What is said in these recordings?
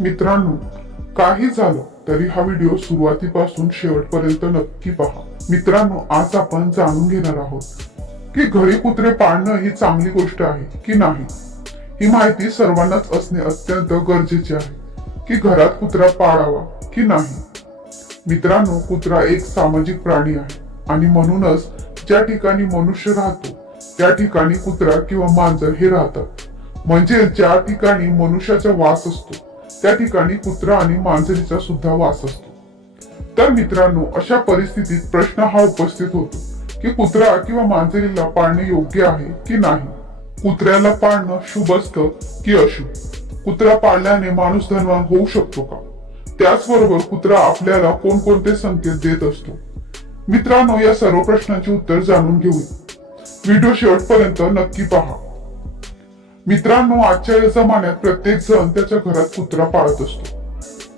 मित्रांनो, काही झालं तरी हा व्हिडिओ सुरुवातीपासून शेवटपर्यंत नक्की पहा. मित्रांनो, आज आपण जाणून घेणार आहोत की घरी कुत्रे पाळणं ही चांगली गोष्ट आहे की नाही. ही माहिती सर्वांनाच असणे अत्यंत गरजेचे आहे की घरात कुत्रा पाळावा की नाही. मित्रांनो, कुत्रा एक सामाजिक प्राणी आहे आणि म्हणूनच ज्या ठिकाणी मनुष्य राहतो त्या ठिकाणी कुत्रा किंवा मांजर हे राहतात. म्हणजे ज्या ठिकाणी मनुष्याचा वास असतो त्या ठिकाणी कुत्रा आणि मांजरीचा सुद्धा वास असतो. तर मित्रांनो, अशा परिस्थितीत प्रश्न हा उपस्थित होतो की कुत्रा किंवा मांजरीला पाळणे योग्य आहे की नाही. कुत्र्याला पाळणं शुभ असतं की अशुभ. कुत्रा पाळल्याने माणूस धनवान होऊ शकतो का? त्याचबरोबर कुत्रा आपल्याला कोणकोणते संकेत देत असतो? मित्रांनो, या सर्व प्रश्नांची उत्तर जाणून घेऊया. व्हिडिओ शेवटपर्यंत नक्की पहा. मित्रांनो, आजच्या या जमान्यात प्रत्येक जण त्याच्या घरात कुत्रा पाळत असतो.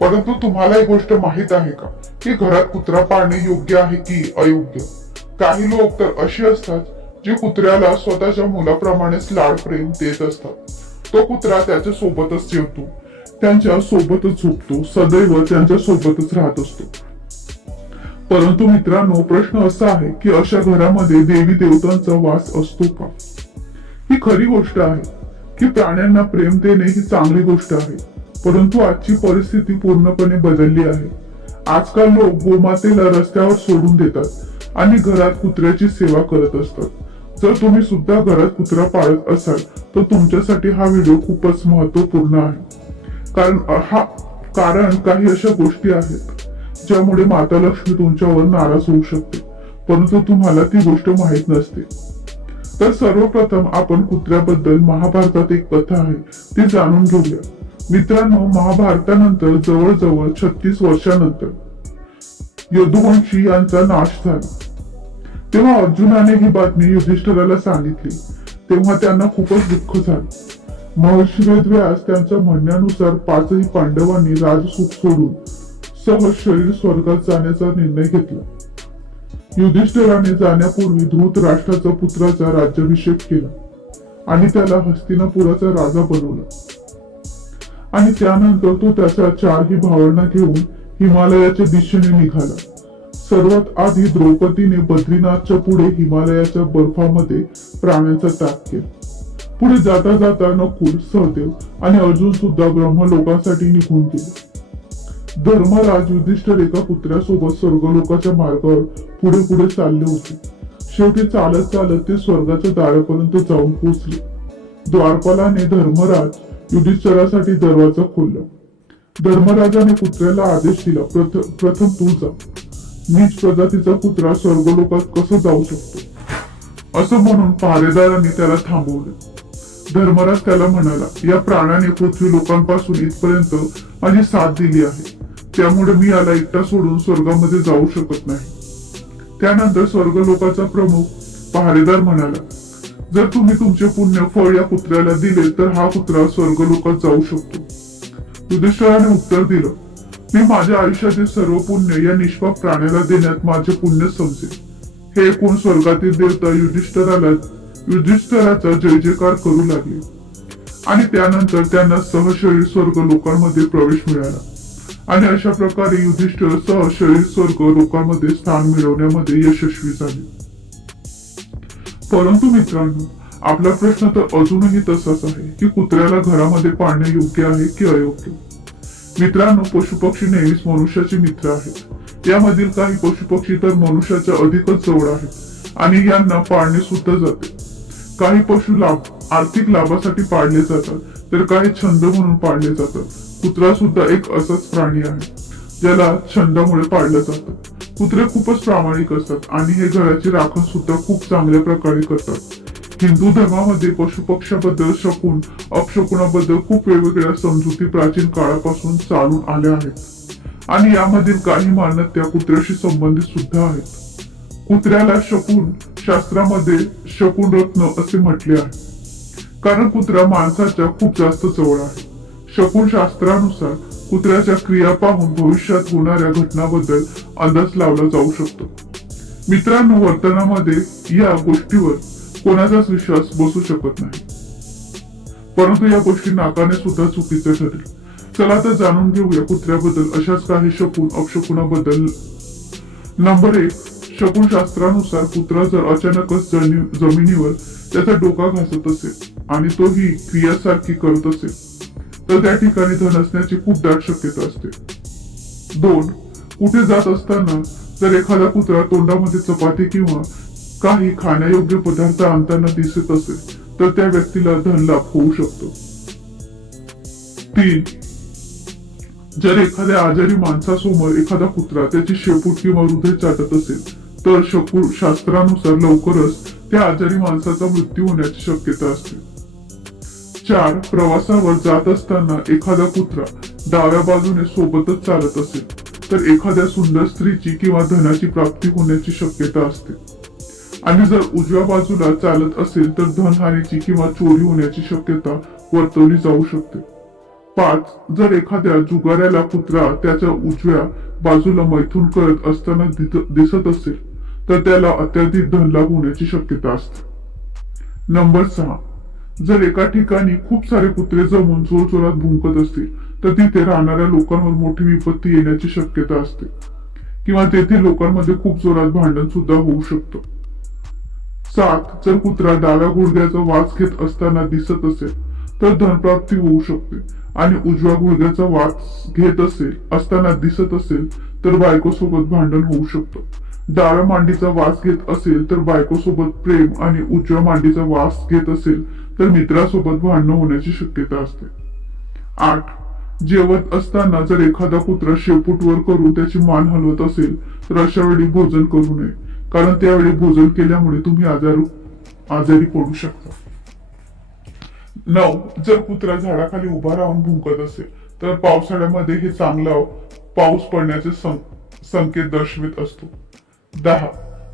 परंतु तुम्हाला एक गोष्ट माहित आहे का की घरात कुत्रा पाळणे योग्य आहे की अयोग्य? काही लोक तर अशी असतात जे कुत्र्याला स्वतःच्या मुलाप्रमाणेच लाड प्रेम देत असतात. तो कुत्रा त्याच्या सोबतच जेवतो, त्यांच्या सोबतच झोपतो, सदैव त्यांच्या सोबतच राहत असतो. परंतु मित्रांनो, प्रश्न असा आहे की अशा घरामध्ये देवी देवतांचा वास असतो का? ही खरी गोष्ट आहे की प्राण्यांना प्रेम देणे ही चांगली गोष्ट आहे. परंतु आजची परिस्थिती पूर्णपणे बदलली आहे. आजकाल लोक गोमातेला रस्त्यावर सोडून देतात आणि घरात कुत्र्याची सेवा करत असतात. जर तुम्ही सुद्धा घरात कुत्रा पाळत असाल तर तुमच्यासाठी हा व्हिडिओ खूपच महत्वपूर्ण आहे. कारण काही अशा गोष्टी आहेत ज्यामुळे माता लक्ष्मी तुमच्यावर नाराज होऊ शकते, परंतु तुम्हाला ती गोष्ट माहीत नसते. तर सर्वप्रथम आपण कुत्र्याबद्दल महाभारतात एक कथा आहे ती जाणून घेऊया. मित्रांनो, महाभारतानंतर जवळजवळ 36 वर्षानंतर यदुवंशी यांचा नाश झाला. तेव्हा अर्जुनाने ही बातमी युधिष्ठिराला सांगितली. तेव्हा त्यांना खूपच दुःख झालं. महर्षी वेदव्यास त्यांच्या म्हणण्यानुसार 5ही पांडवांनी राजसुख सोडून सहज शरीर स्वर्गात जाण्याचा निर्णय घेतला. युधिष्ठिराने जाण्यापूर्वी धृतराष्ट्राचा पुत्राचा राज्याभिषेक केला आणि त्याला हस्तिनापुराचा राजा बनवला. आणि त्यानंतर तो त्याच्या 4ही भावांना घेऊन हिमालयाच्या दिशेने निघाला. सर्वात आधी द्रौपदीने बद्रीनाथच्या पुढे हिमालयाच्या बर्फामध्ये प्राण्याचा त्याग केला. पुढे जाता जाता नकुल, सहदेव आणि अर्जुन सुद्धा ब्रह्मलोकासाठी निघून गेले. धर्मराज युधिष्ठिर एका कुत्र्यासोबत स्वर्गलोकाच्या मार्गावर पुढे पुढे चालले होते. शेवटी चालत चालत ते स्वर्गाच्या दारापर्यंत जाऊन पोहोचले. द्वारपालाने धर्मराज युधिष्ठिरासाठी दरवाजा खोलला. धर्मराजाने कुत्र्याला आदेश दिला, प्रथम तू जा. नीच प्रजातीचा कुत्रा स्वर्गलोकात कसं जाऊ शकतो? असं म्हणून पहारेदारांनी त्याला थांबवले. धर्मराज त्याला म्हणाला, या प्राण्याने पृथ्वी लोकांपासून इथपर्यंत माझी साथ दिली आहे, त्यामुळे मी याला एकटा सोडून स्वर्गामध्ये जाऊ शकत नाही. त्यानंतर स्वर्गलोकाचा प्रमुख पहारेदार म्हणाला, जर तुम्ही तुमचे पुण्य फळ या कुत्र्याला दिले तर हा कुत्रा स्वर्गलोकात जाऊ शकतो. युधिष्ठिराने उत्तर दिलं, मी माझ्या आयुष्यातील सर्व पुण्य या निष्पाप प्राण्याला देण्यात माझे पुण्य समजेल. हे ऐकून स्वर्गातील देवता युधिष्ठिराचा जय जयकार करू लागले आणि त्यानंतर त्यांना सहशरीर स्वर्ग लोकांमध्ये प्रवेश मिळाला. आणि अशा प्रकारे युधिष्ठिर सहशरीर स्वर्ग लोकांमध्ये स्थान मिळवण्यामध्ये यशस्वी झाले. परंतु मित्रांनो, आपला प्रश्न तर अजूनही तसाच आहे की कुत्र्याला घरामध्ये पाळणे योग्य आहे की अयोग्य? मित्रांनो, पशुपक्षी नेहमीच मनुष्याचे मित्र आहेत. यामधील काही पशुपक्षी तर मनुष्याच्या अधिकच जवळ आहेत आणि यांना पाळणे सुद्धा जाते. काही पशु आर्थिक लाभासाठी पाळले जातात तर काही छंद म्हणून पाळले जातात. कुत्रा सुद्धा एक असाच प्राणी आहे ज्याला छंदामुळे पाळलं जातं. कुत्रे खूपच प्रामाणिक असतात आणि हे घराची राखण सुद्धा खूप चांगल्या प्रकारे करतात. हिंदू धर्मामध्ये पशुपक्ष्याबद्दल शकून अपशकुनाबद्दल खूप वेगवेगळ्या समजुती प्राचीन काळापासून चालून आल्या आहेत आणि यामधील काही मान्यता कुत्र्याशी संबंधित सुद्धा आहेत. कुत्र्याला शकून शास्त्रामध्ये शकून रत्न असे म्हटले आहे, कारण कुत्रा माणसाच्या खूप जास्त जवळ आहे. शकून शास्त्रानुसार कुत्र्याच्या क्रिया पाहून भविष्यात होणाऱ्या घटनांबद्दल अंदाज लावला जाऊ शकतो. मित्रांनो, वर्तनामध्ये या गोष्टीवर कोणाचाच विश्वास बसू शकत नाही, परंतु या गोष्टी नाकारणे सुद्धा चुकीचे ठरेल. चला तर जाणून घेऊया कुत्र्याबद्दल अशाच काही शकून अपशकुनाबद्दल. नंबर 1. शकुनशास्त्रानुसार कुत्रा जर अचानकच जमिनीवर त्याचा डोका घासत असेल आणि तो ही क्रियासारखी करत असेल तर त्या ठिकाणी धन असण्याची खूप दाट शक्यता असते. 2. कुठे जात असताना जर एखादा कुत्रा तोंडामध्ये चपाती किंवा काही खाण्यायोग्य पदार्थ आणताना दिसत असेल तर त्या व्यक्तीला धनलाभ होऊ शकतो. 3. जर एखाद्या आजारी माणसासमोर एखादा कुत्रा त्याची शेपूट किंवा हृदय चाटत असेल तर शकुनशास्त्रानुसार लवकरच त्या आजारी माणसाचा मृत्यू होण्याची शक्यता असते. 4. प्रवासावर जात असताना एखादा कुत्रा डाव्या बाजूने सोबतच चालत असेल तर एखाद्या सुंदर स्त्रीची किंवा धनाची प्राप्ती होण्याची शक्यता असते. आणि जर उजव्या बाजूला चालत असेल तर धनहानीची किंवा चोरी होण्याची शक्यता वर्तवली जाऊ शकते. 5. जर एखाद्या जुगाऱ्याला कुत्रा त्याच्या उजव्या बाजूला मैथून करत असताना दिसत असेल तर त्याला अत्याधिक धनलाभ होण्याची शक्यता असते. नंबर 6. जर एका ठिकाणी खूप सारे कुत्रे जमून जोरजोरात भुंकत असतील तर तिथे राहणाऱ्या लोकांवर मोठी विपत्ती येण्याची शक्यता असते किंवा तेथील लोकांमध्ये खूप जोरात भांडण सुद्धा होऊ शकतं. 7. जर कुत्रा डाव्या गुडघ्याचा वास घेत असताना दिसत असेल तर धनप्राप्ती होऊ शकते आणि उजव्या गुडघ्याचा वास घेत असताना दिसत असेल तर बायकोसोबत भांडण होऊ शकतं. डाव्या मांडीचा वास घेत असेल तर बायकोसोबत प्रेम आणि उजव्या मांडीचा वास घेत असेल तर मित्रासोबत भांडण होण्याची शक्यता असते. 8. जेवत असताना जर एखादा कुत्रा शेपूट वर करून त्याची मान हलवत असेल तर अशा वेळी भोजन करू नये, कारण त्यावेळी भोजन केल्यामुळे तुम्ही आजारी पडू शकता. 9. जर कुत्रा झाडाखाली उभा राहून भुंकत असेल तर पावसाळ्यामध्ये हे चांगला पाऊस पडण्याचे संकेत दर्शवित असतो. 10.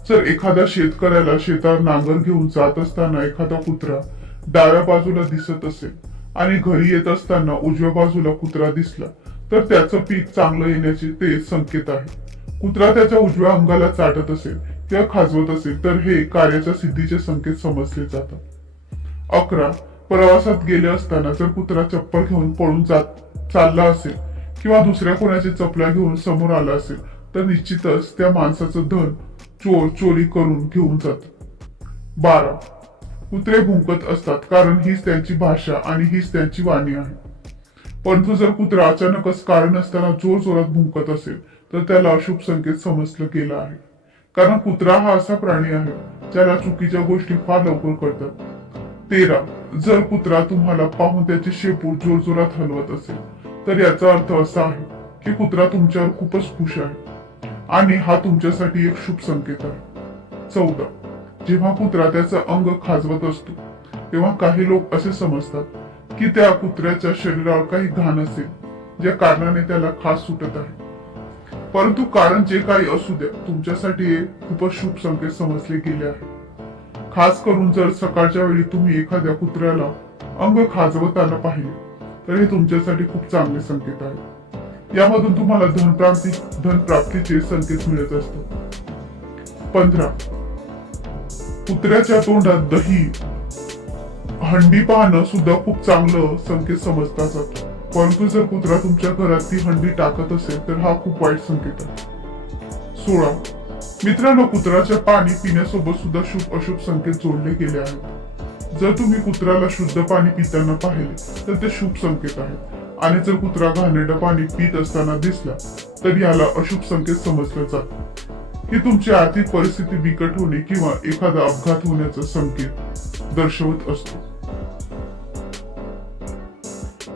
जर एखाद्या शेतकऱ्याला शेतात नांगर घेऊन जात असताना एखादा कुत्रा डाव्या बाजूला दिसत असेल आणि घरी येत असताना उजव्या बाजूला कुत्रा दिसला तर त्याचं पीक चांगलं येण्याचे ते संकेत आहे. कुत्रा त्याच्या उजव्या अंगाला चाटत असेल किंवा खाजवत असेल तर हे कार्याच्या सिद्धीचे संकेत समजले जातात. 11. प्रवासात गेले असताना जर कुत्रा चप्पल घेऊन पळून चालला असेल किंवा दुसऱ्या कोणाची चपला घेऊन समोर आला असेल तर निश्चितच त्या माणसाचं धन चोरी करून घेऊन जातात. 12. कुत्रे भुंकत असतात कारण हीच त्यांची भाषा आणि हीच त्यांची वाणी आहे. परंतु जर कुत्रा अचानकच कारण असताना जोरात भुंकत असेल तर त्याला अशुभ संकेत समजलं गेलं आहे, कारण कुत्रा हा असा प्राणी आहे ज्याला चुकीच्या गोष्टी फार लवकर कळतात. 13. जर कुत्रा तुम्हाला पाहून त्याची शेपूट जोरजोरात हलवत असेल तर याचा अर्थ असा आहे की कुत्रा तुमच्यावर खूपच खुश आहे आणि हा तुमच्यासाठी एक शुभ संकेत आहे. 14. जेव्हा कुत्रा त्याचं अंग खाजवत असतो तेव्हा काही लोक असे समजतात की त्या कुत्र्याच्या शरीरावर काही घाण असेल ज्या कारणाने त्याला खास सुटत आहे. परंतु कारण जे काही असू द्या, तुमच्यासाठी हे खूपच शुभ संकेत समजले गेले आहे. खास करून जर सकाळच्या वेळी तुम्ही एखाद्या कुत्र्याला अंग खाजवताना पाहिले तर हे तुमच्यासाठी खूप चांगले संकेत आहे. यामधून तुम्हाला धनप्राप्तीचे संकेत मिळत असतात. 15. कुत्र्याच्या तोंडात दही हंडी पाहणं सुद्धा खूप चांगलं संकेत समजला जातो. परंतु जर कुत्रा तुमच्या घरात ती हंडी टाकत असेल तर हा खूप वाईट संकेत आहे. 16. मित्रांनो, कुत्र्याच्या पाणी पिण्यासोबत सुद्धा शुभ अशुभ संकेत जोडले गेले आहेत. जर तुम्ही कुत्र्याला शुद्ध पाणी पिताना पाहिले तर ते शुभ संकेत आहेत आणि जर कुत्रा घाणेरडं पाणी पित असताना दिसला तर याला अशुभ संकेत समजलं जातं. ही तुमची आर्थिक परिस्थिती बिकट होणे किंवा एखादा अपघात होण्याचा संकेत दर्शवत असतो.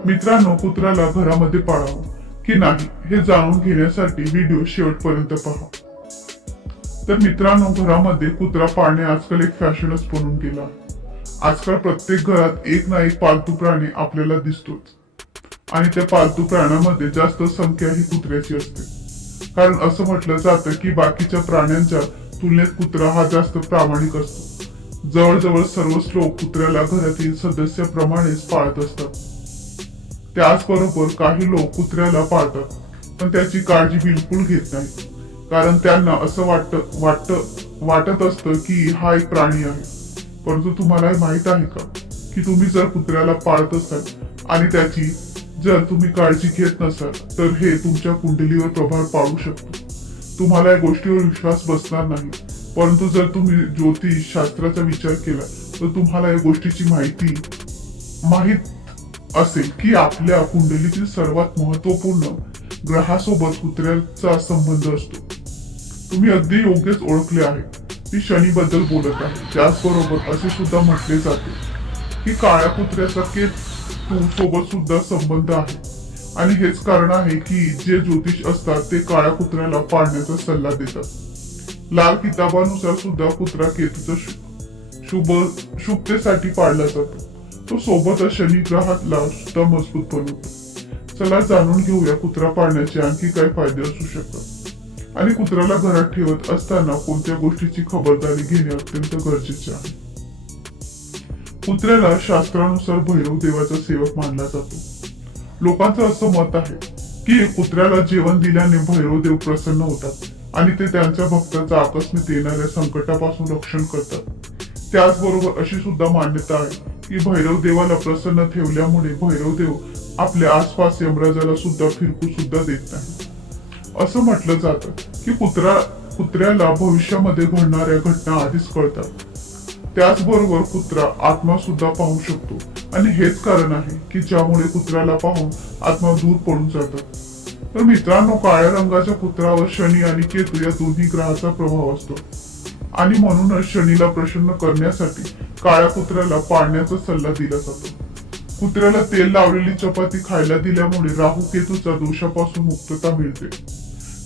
मित्रांनो, कुत्र्याला घरामध्ये पाळावं की नाही हे जाणून घेण्यासाठी व्हिडिओ शेवटपर्यंत पहा. तर मित्रांनो, घरामध्ये कुत्रा पाळणे आजकाल एक फॅशनच बनून गेला. आजकाल प्रत्येक घरात एक ना एक पालतू प्राणी आपल्याला दिसतोच आणि त्या पालतू प्राण्यामध्ये जास्त संख्या ही कुत्र्याची असते. कारण असं म्हटलं जातं की बाकीच्या प्राण्यांच्या तुलनेत कुत्रा हा जास्त प्रामाणिक असतो. जवळजवळ सर्वच लोक कुत्र्याला घरातील सदस्याप्रमाणेच पाळत असतात. त्याचबरोबर काही लोक कुत्र्याला पाळतात पण त्याची काळजी बिलकुल घेत नाही, कारण त्यांना असं वाटत असतं की हा एक प्राणी आहे. परंतु तुम्हाला माहित आहे का की तुम्ही जर कुत्र्याला पाळत असाल आणि त्याची जर तुम्ही काळजी घेत नसाल तर हे तुमच्या कुंडलीवर प्रभाव पाडू शकतो. तुम्हाला या गोष्टीवर विश्वास बसणार नाही. परंतु जर तुम्ही ज्योतिष शास्त्राचा विचार केला तर तुम्हाला या गोष्टीची माहित असेल की आपल्या कुंडलीतील सर्वात महत्वपूर्ण ग्रहासोबत कुत्र्याचा संबंध असतो. तुम्ही अगदी योग्यच ओळखले आहे. मी शनीबद्दल बोलत आहे. त्याचबरोबर असे सुद्धा म्हटले जाते की काळ्या कुत्र्याचा केतू सोबत सुद्धा संबंध आहे. आणि हेच कारण आहे की जे ज्योतिष असतात ते काळ्या कुत्र्याला पाळण्याचा सल्ला देतात. लाल किताबानुसार सुद्धा कुत्रा केतूचा शुभतेसाठी पाळला जातो. तो सोबतच शनी ग्रहाला सुद्धा मजबूत बनवतो. चला जाणून घेऊया कुत्रा पाळण्याचे आणखी काय फायदे असू शकतात आणि कुत्र्याला घरात ठेवत असताना कोणत्या गोष्टीची खबरदारी घेणे अत्यंत गरजेचे आहे. कुत्र्याला शास्त्रानुसार भैरव देवाचा सेवक मानला जातो. लोकांचं असं मत आहे की कुत्र्याला जेवण दिल्याने भैरव देव प्रसन्न होतात आणि ते त्यांच्या भक्ताचा आकस्मित येणाऱ्या संकटापासून रक्षण करतात. त्याचबरोबर अशी सुद्धा मान्यता आहे की भैरव देवाला प्रसन्न ठेवल्यामुळे भैरव देव आपल्या आसपास यमराजाला सुद्धा फिरकू सुद्धा देत नाही. असं म्हटलं जातं की कुत्र्याला भविष्यामध्ये घडणाऱ्या घटना आधीच कळतात. त्याचबरोबर कुत्रा आत्मा सुद्धा पाहू शकतो आणि हेच कारण आहे की ज्यामुळे कुत्र्याला पाहून आत्मा दूर पडून जातात. तर मित्रांनो, काळ्या रंगाच्या कुत्र्यावर शनी आणि केतू या दोन्ही ग्रहाचा प्रभाव असतो आणि म्हणूनच शनीला प्रसन्न करण्यासाठी काळ्या कुत्र्याला पाळण्याचा सल्ला दिला जातो. कुत्र्याला तेल लावलेली चपाती खायला दिल्यामुळे राहू केतूच्या दोषापासून मुक्तता मिळते.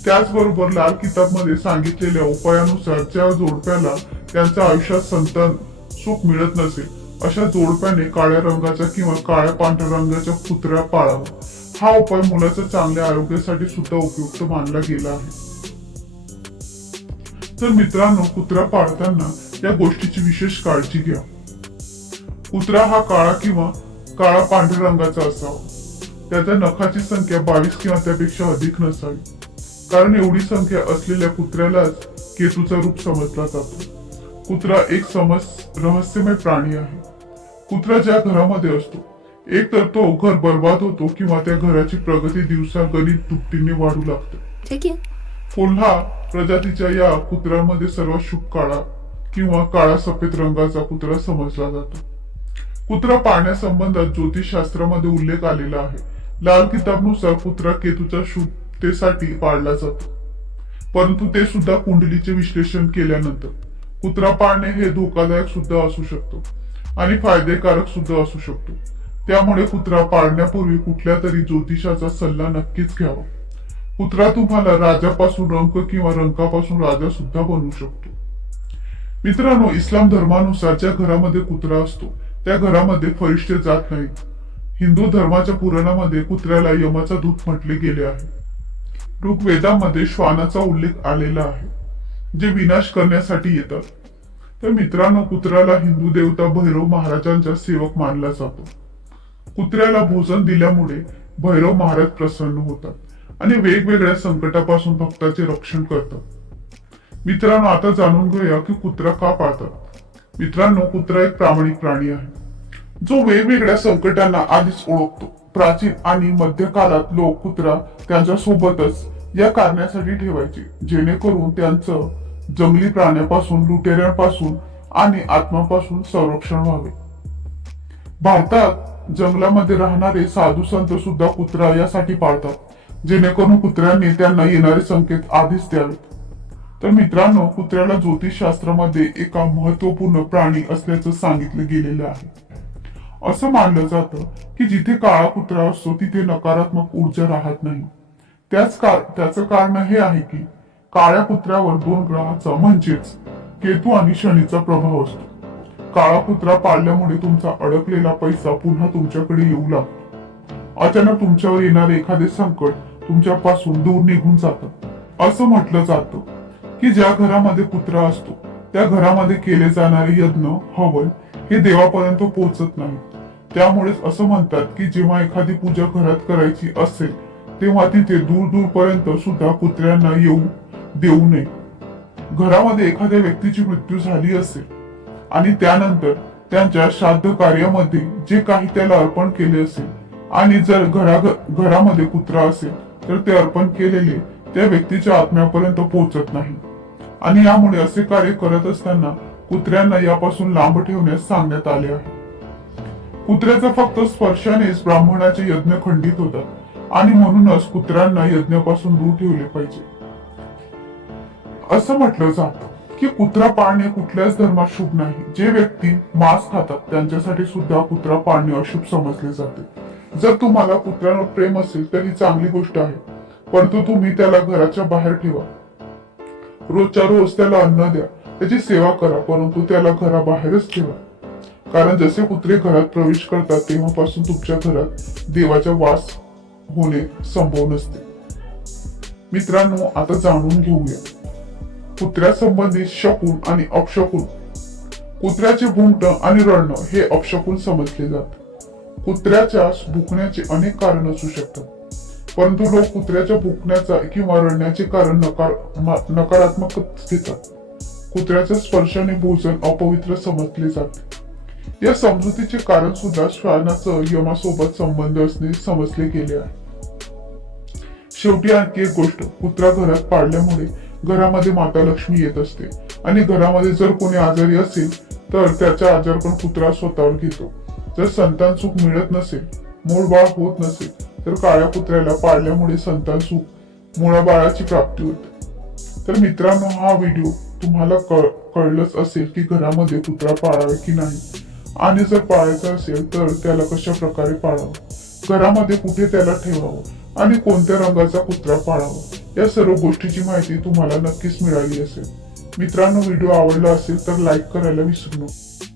त्याचबरोबर लाल किताबमध्ये सांगितलेल्या उपायानुसार ज्या जोडप्याला त्यांच्या आयुष्यात संतान सुख मिळत नसेल अशा जोडप्याने काळ्या रंगाचा किंवा काळ्या पांढऱ्या रंगाचा कुत्रा पाळावा. हा उपाय मुलाच्या चांगल्या आरोग्यासाठी सुद्धा उपयुक्त मानला गेला आहे. तर मित्रांनो, कुत्रा पाळताना या गोष्टीची विशेष काळजी घ्या. कुत्रा हा काळा किंवा काळा पांढऱ्या रंगाचा असावा. त्याच्या नखाची संख्या 22 किंवा त्यापेक्षा अधिक नसावी, कारण एवढी संख्या असलेल्या कुत्र्यालाच केतूचा रूप समजला जातो. कुत्रा एक रहस्यमय प्राणी आहे. कुत्रा ज्या घरामध्ये असतो, एक तर तो घर बर्बाद होतो किंवा त्या घराची प्रगती दिवसागणिक दुपटीने वाढू लागते. कोल्हा प्रजातीच्या या कुत्र्यामध्ये सर्वात शुभ काळा किंवा काळा सफेद रंगाचा कुत्रा समजला जातो. कुत्रा पाळण्यासंबंधात ज्योतिषशास्त्रामध्ये उल्लेख आलेला आहे. लाल किताबनुसार कुत्रा केतूच्या शुभतेसाठी पाळला जातो, परंतु ते सुद्धा कुंडलीचे विश्लेषण केल्यानंतर कुत्रा पाळणे हे धोकादायक सुद्धा असू शकतो आणि फायदेकारक सुद्धा असू शकतो. त्यामुळे कुत्रा पाळण्यापूर्वी कुठल्या तरी ज्योतिषाचा सल्ला नक्कीच घ्यावा. कुत्रा तुम्हाला राजापासून रंक किंवा रंकापासून राजा सुद्धा बनवू शकतो. मित्रांनो, इस्लाम धर्मानुसार ज्या घरामध्ये कुत्रा असतो त्या घरामध्ये फरिश्ते जात नाहीत. हिंदू धर्माच्या पुराणामध्ये कुत्र्याला यमाचा दूत म्हटले गेले आहे. ऋग्वेदामध्ये श्वानाचा उल्लेख आलेला आहे, जे विनाश करण्यासाठी येतात. तर मित्रांनो, कुत्र्याला हिंदू देवता भैरव महाराजांचा सेवक मानला जातो. कुत्र्याला भोजन दिल्यामुळे भैरव महाराज प्रसन्न होतात आणि वेगवेगळ्या संकटापासून भक्ताचे रक्षण करतात. मित्रांनो, आता जाणून घेऊया की कुत्रा का पाळतात. मित्रांनो, कुत्रा एक प्रामाणिक प्राणी आहे, जो वेगवेगळ्या संकटांना आधीच ओळखतो. प्राचीन आणि मध्यकाळात लोक कुत्रा त्यांच्या सोबतच या कारणासाठी ठेवायचे, जेणेकरून त्यांचं जंगली प्राण्यापासून, लुटेऱ्यांपासून आणि आत्मापासून संरक्षण व्हावे. भारतात जंगलामध्ये राहणारे साधू संत सुद्धा कुत्रा यासाठी पाळतात, जेणेकरून कुत्र्यांनी त्यांना येणारे संकेत आधीच द्यावेत. तर मित्रांनो, कुत्र्याला ज्योतिषशास्त्रामध्ये एका महत्वपूर्ण प्राणी असल्याचं सांगितलं गेलेलं आहे. असं मानलं जातं की जिथे काळा कुत्रा असतो तिथे नकारात्मक ऊर्जा राहत नाही. त्याचं कारण हे आहे की काळ्या कुत्र्यावर 2 ग्रहाचा म्हणजेच केतू आणि शनीचा प्रभाव असतो. काळा कुत्रा पाळल्यामुळे तुमचा अडकलेला पैसा पुन्हा तुमच्याकडे येऊ लागतो. अचानक तुमच्यावर येणारे एखादे संकट तुमच्यापासून दूर निघून जातं. असं म्हटलं जातं की ज्या घरामध्ये कुत्रा असतो त्या घरामध्ये केले जाणारे यज्ञ, हवन हे देवापर्यंत पोहोचत नाही. त्यामुळेच असं म्हणतात की जेव्हा एखादी पूजा घरात करायची असेल तेव्हा तिथे दूर दूर पर्यंत सुद्धा कुत्र्यांना येऊ देऊ नये. घरामध्ये एखाद्या व्यक्तीची मृत्यू झाली असेल आणि त्यानंतर त्यांच्या श्राद्ध कार्यामध्ये जे काही त्याला अर्पण केले असेल आणि जर घरामध्ये कुत्रा असेल तर ते अर्पण केलेले त्या व्यक्तीच्या आत्म्यापर्यंत पोहोचत नाही. आणि यामुळे असे कार्य करत असताना कुत्र्यांना यापासून लांब ठेवण्यास सांगण्यात आले आहे. कुत्र्याचा फक्त स्पर्शानेच ब्राह्मणाचे यज्ञ खंडित होतात आणि म्हणूनच कुत्र्यांना यज्ञापासून दूर ठेवले पाहिजे. असं म्हटलं जातं की कुत्रा पाळणे कुठल्याच धर्मात शुभ नाही. जे व्यक्ती मांस खातात त्यांच्यासाठी सुद्धा कुत्रा पाळणे अशुभ समजले जाते. जर तुम्हाला कुत्र्यावर प्रेम असेल तर ही चांगली गोष्ट आहे, परंतु तुम्ही त्याला घराच्या बाहेर ठेवा. रोजच्या रोज त्याला अन्न द्या, त्याची सेवा करा, परंतु त्याला घराबाहेरच ठेवा. कारण जसे कुत्रे घरात प्रवेश करतात तेव्हापासून तुमच्या घरात देवाचा वास होणे संभव नसते. मित्रांनो, आता जाणून घेऊया कुत्र्यासंबंधित शकून आणि अपशकुन. कुत्र्याचे भुंकणं आणि रडणं हे अपशकुन समजले जाते. कुत्र्याच्या भुंकण्याचे अनेक कारण असू शकतात, परंतु लोक कुत्र्याच्या भुंकण्याचा किंवा रडण्याचे कारण नकारात्मक घेतात. कुत्र्याच्या स्पर्शाने भोजन अपवित्र समजले जाते. या समजुतीचे कारण सुद्धा श्वानाचं यमासोबत संबंध असणे समजले गेले आहे. शेवटी आणखी एक गोष्ट, कुत्रा घरात पाळल्यामुळे घरामध्ये माता लक्ष्मी येत असते आणि घरामध्ये जर कोणी आजारी असेल तर त्याचा आजार पण कुत्रा स्वतःवर घेतो. जर संतान सुख मिळत नसेल, मूळ बाळ होत नसेल तर काळ्या कुत्र्याला पाळल्यामुळे संतान सुख, मुळाबाळाची प्राप्ती होते. तर मित्रांनो, हा व्हिडिओ तुम्हाला कळलंच असेल की घरामध्ये कुत्रा पाळावे की नाही, आणि जर पाळायचा असेल तर त्याला कशा प्रकारे पाळावं, घरामध्ये कुठे त्याला ठेवावं आणि कोणत्या रंगाचा कुत्रा पाळावा, या सर्व गोष्टीची माहिती तुम्हाला नक्कीच मिळाली असेल. मित्रांनो, व्हिडिओ आवडला असेल तर लाईक करायला विसरू नका.